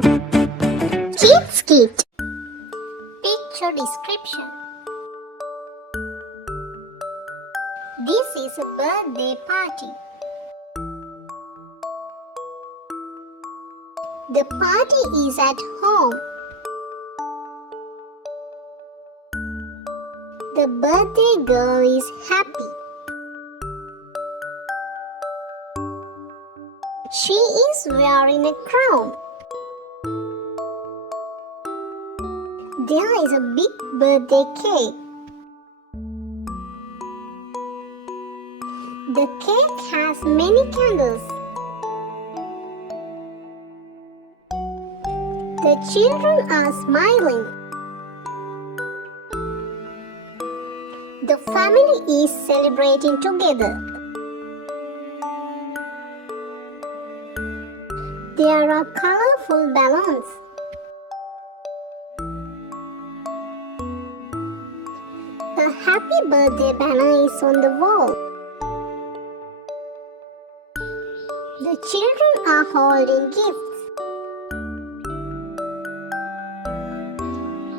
Kidz Kit. Picture description. This is a birthday party. The party is at home. The birthday girl is happy. She is wearing a crown. There is a big birthday cake. The cake has many candles. The children are smiling. The family is celebrating together. There are colorful balloons. A happy birthday banner is on the wall. The children are holding gifts.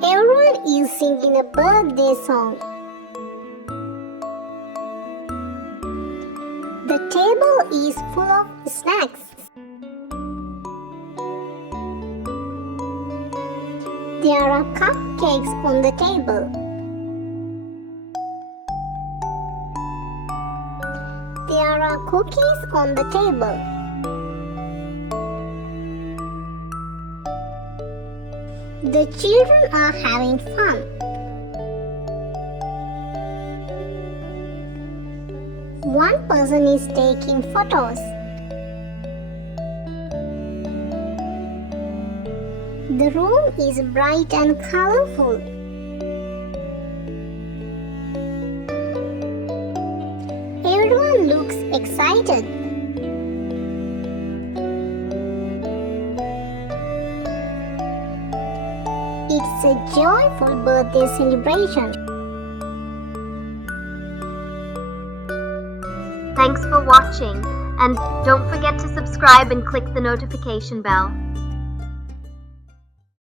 Everyone is singing a birthday song. The table is full of snacks. There are cupcakes on the table. There are cookies on the table. The children are having fun. One person is taking photos. The room is bright and colorful. Everyone looks excited. It's a joyful birthday celebration. Thanks for watching, and don't forget to subscribe and click the notification bell.